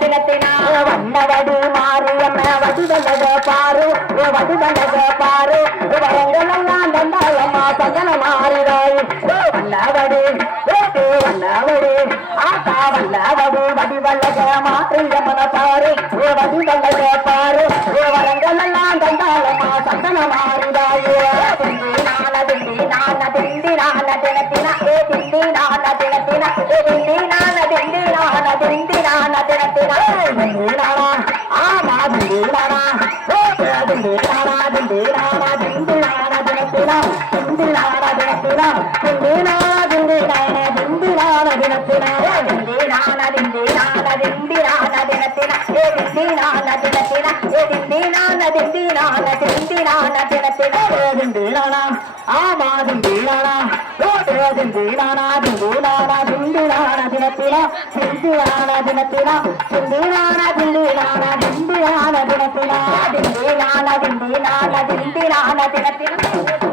தினத்தினா வண்ணவடி மாரியம்ம வடிவழக பாரு வடிவழக பாரு வரங்களெல்லாம் தந்தாயம்மா சந்தன மாறிடாய் வண்ணவடி வண்ணவடி ஆத்தா வண்ணவடி வடிவழக மாரியம்மன பாரு வடிவழக பாரு வரங்களெல்லாம் தந்தாயம்மா சந்தன மாறிடாய் திண்டி நான தினத்தினா திண்டி நான தினத்தினா திண்டி நான திண்டி நான திண்டி நான தினத்தினா திண்டி நானா ஆமா திண்டி நானா திண்டி நானா திண்டி நானா திண்டி நான தினத்தினா திண்டி நான தினத்தினா திண்டி நான திண்டி நான திண்டி நான தினத்தினா திண்டி நான திண்டி நான திண்டி நான தினத்தினா திண்டி நான தினத்தினா திண்டி நான திண்டி நான திண்டி நான தினத்தினா திண்டி நானா ஆமா திண்டி நானா திண்டி நானா திண்டி நானா திண்டி நான தினத்தினா திண்டி நான தினத்தினா திண்டி நான திண்டி நான திண்டி நான தினத்தினா திண்டி நான திண்டி நான திண்டி நான தினத்தினா